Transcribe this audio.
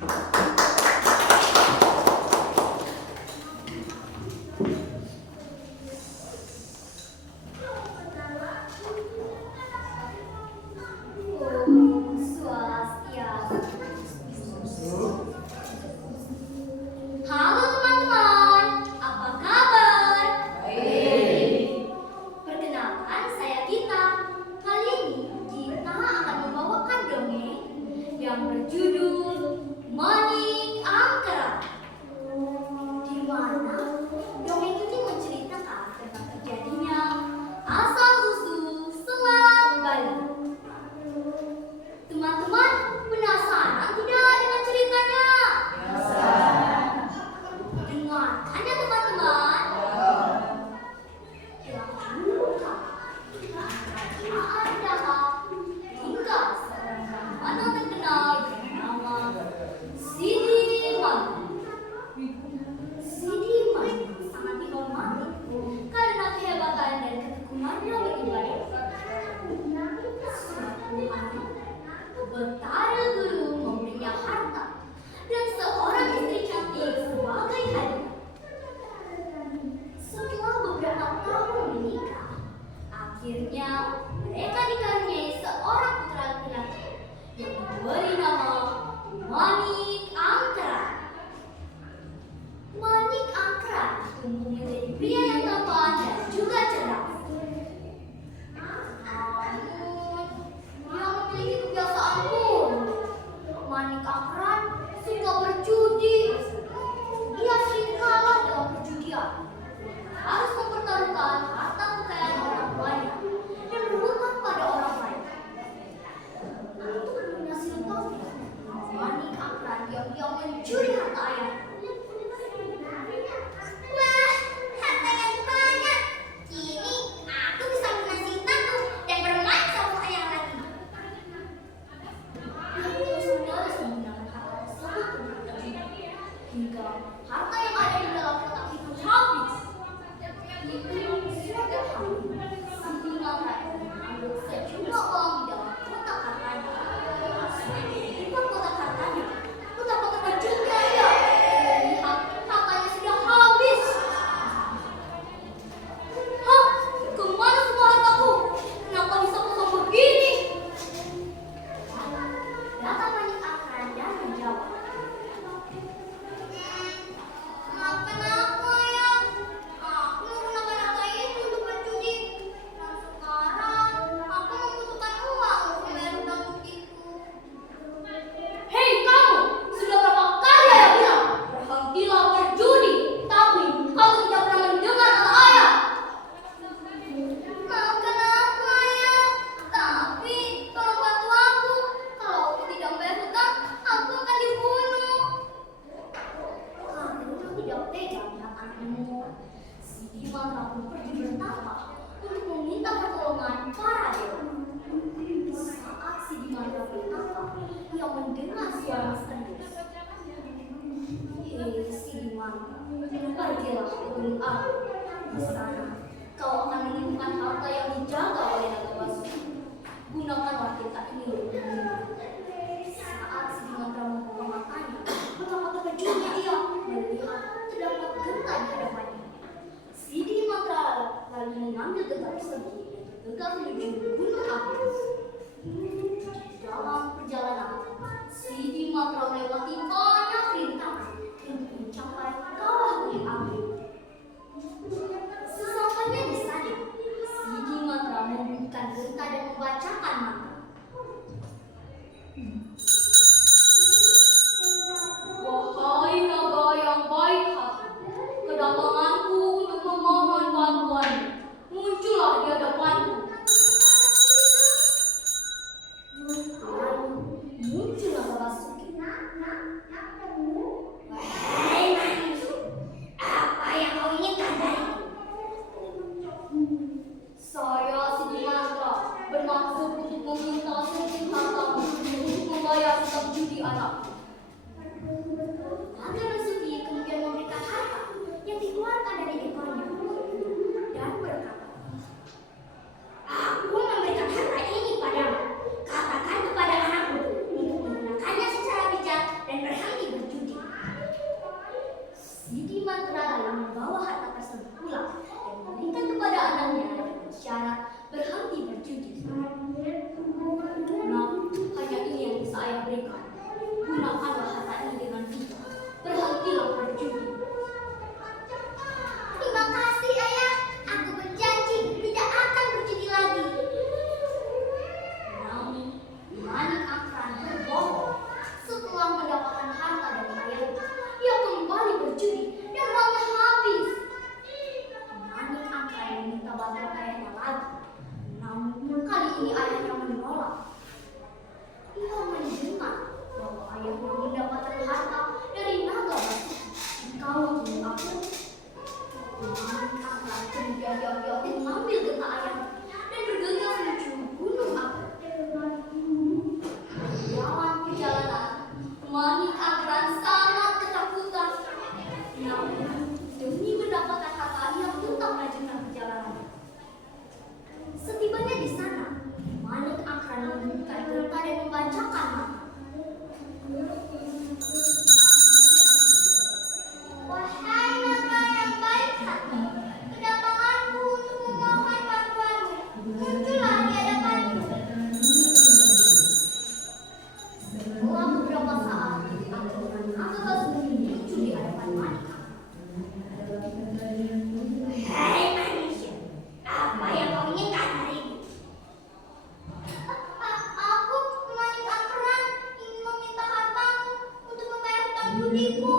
Halo teman-teman, apa kabar? Baik. Perkenalkan, saya Gita. Kali ini Gita akan membawakan dongeng yang berjudul Manik Angkara. Di mana dongeng ini menceritakan tentang terjadinya asal-usul Selat Bali. Teman-teman, penasaran tidak dengan ceritanya? Dengarkan ya teman-teman. Yang dulu kerajaan Dahak tinggal seorang bernama terkenal bernama Sidi Manu. Sidi Manu sangat dihormati karena kehebatan dan ketekunannya beribadah. Suatu hari, Betara Guru memberinya harta dan seorang istri cantik sebagai hadiah. Setelah beberapa tahun menikah, akhirnya mereka dikaruniai seorang putra laki-laki yang diberi nama Manik Angkara. Manik Angkara tumbuh menjadi pria yang tampan dan juga cerdas. Namun, dia memiliki kebiasaan buruk. Manik Angkara suka berjudi. Dia sering kalah dalam perjudian. Harus mempertaruhkan harta kekayaan orang tuanya dan berhutang pada orang lain. Untuk melunasi hutangnya, Manik Angkara diam-diam mencuri harta ayah. Wah, harta yang banyak. Kini aku bisa melunasi hutangku dan bermain sama ayah lagi. Dia terus-menerus menggunakan harta tersebut untuk berjudi hingga harta yang ada di dalam kotak itu habis. Suatu hari, Sidi Angkara mengambil sejumlah uang di dalam kotak hartanya. Setelah kotak hartanya, betapa terkejutnya ia melihat hartanya sudah habis. Hah, kemana semua hartaku? Kenapa bisa kosong begini? Datang Manik Angkara dan menjawab, maafkan aku ya. Aku menggunakan harta itu untuk berjudi. Dan sekarang aku membutuhkan uang untuk membayar hutang budiku. Hei kamu, sudah berapa kali ayah bilang berhentilah berjudi, tapi kamu tidak pernah mendengar kata ayah. Maafkan aku ayah, tapi tolong bantu aku. Kalau aku tidak membayar hutang, aku akan dibunuh. Karena tidak tega melihat anakmu, Sidi Manu pun pergi bertapa untuk meminta pertolongan para dewa. Saat Sidi Manu bertapa, ia mendengar suara serius. Hei Sidi Manu, pergilah ke Gunung Agung. Di sana kau akan menemukan harta yang dijaga oleh naga basuki. Gunakanlah kita ini untuk menghindar. Saat Sidi Manu membuka matanya, betapa terkejutnya ia melihat terdapat genta di hadapannya. Sidi Manu lalu mengambil genta tersebut dan bergegas menuju Gunung Agung. Dalam perjalanan, Sidi Manu melewati banyak rintangan untuk mencapai kawah Gunung Agung. Sesampainya di sana, Sidi Manu membunyikan genta dan membacakan mantra. Wahai naga yang baik hati, kedatanganku untuk memohon bantuanmu. Muncullah di hadapanku. di hadapan Monica. Hei manusia, apa yang kau inginkan hari ini? Aku Monica Kran ingin meminta hartamu untuk membayar hutang budiku.